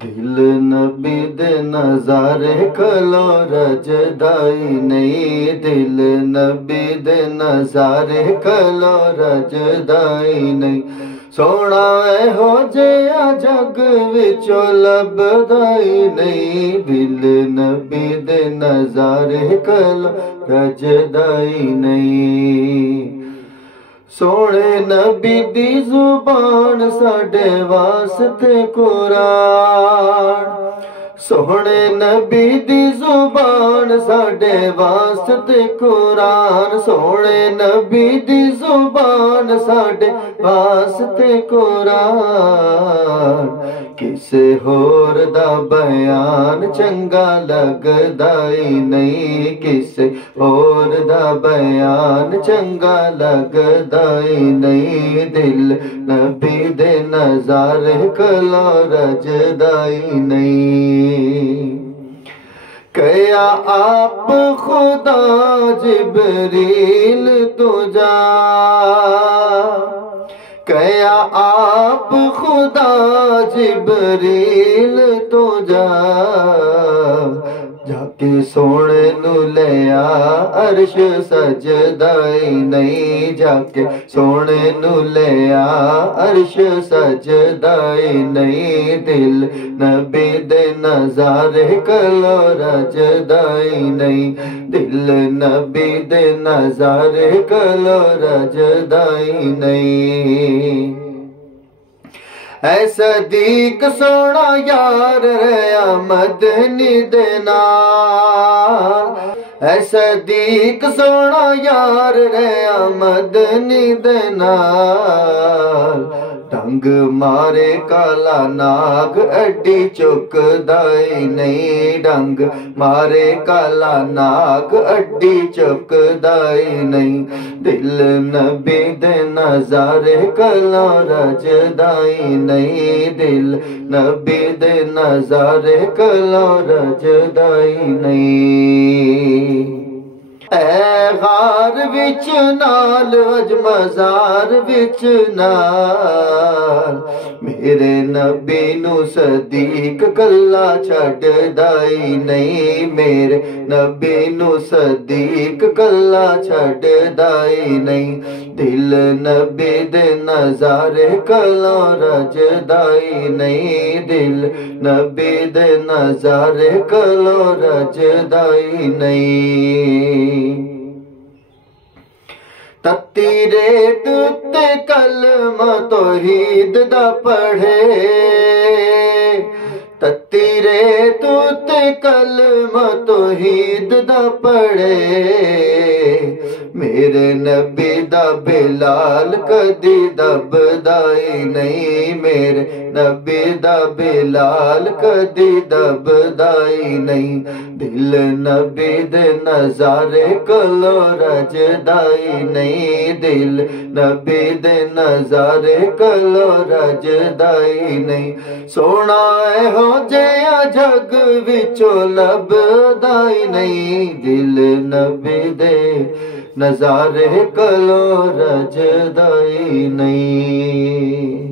दिल नबी दे नज़ारे कलो रजदाई नहीं, दिल नबी दे नज़ारे कलो रजदाई नहीं। सोना हो जया जग विचों लभदाई नहीं, दिल नबी दे नज़ारे कलो रजदाई नहीं। सोने नबी दी जुबान साडे वास्ते कुरान, सोने नबी दी जुबान साडे वास्ते कुरान, सोने नबी दी जुबान साडे वास्ते कुरान। किसे होर दा बयान चंगा लगदा ही नहीं, किसे होर दा बयान चंगा लगदा ही नहीं। दिल नबी दे नज़ारे कलो रजदा ही नहीं। कया आप खुदा जिबरील तुझा, कया आप खुदा जिबरील तुझा। जाके सोने नू लिया अर्श सजदाई नहीं, जाके सोने नू लिया अर्श सजदाई नहीं। दिल नबी दे नज़ारे कलो रजदाई नहीं, दिल नबी दे नज़ारे कलो रजदाई नहीं। ऐसा दीक सोना यार रहा मदनी दे नाल, ऐसा दीक सोना यार रहा मदनी दे नाल। ढंग मारे काला नाग अड्डी चुकदाई नहीं, ढंग मारे काला नाग अड्डी चुकदाई नहीं। दिल नबी दे नज़ारे कलो रजदाई नहीं, दिल नबी दे नज़ारे कलो रजदाई नहीं। ऐ गार विच नाल अज मज़ार विच नाल, मेरे नबी नू सदीक कल्ला छड्डदाई नहीं, मेरे नबी नू सदीक कल्ला छड्डदाई नहीं। दिल नबी दे नज़ारे कलो रजदाई नहीं, दिल नबी दे नज़ारे कलो रजदाई नहीं। तत्ती रेत उत्ते कलमा तौहीद दा पढ़े, तत्ती रेत उत्ते कलमा तौहीद दा पढ़े। मेरे नबी दा बिलाल कदी दबदाई नहीं, मेरे नबी दा बिलाल कदी दबदाई नहीं। दिल नबी दे नज़ारे कलो रजदाई नहीं, दिल नबी दे नज़ारे कलो रजदाई नहीं। सोना हो जया जग विचों लभदाई नहीं, दिल नबी दे नज़ारे कलो रजदाई नहीं।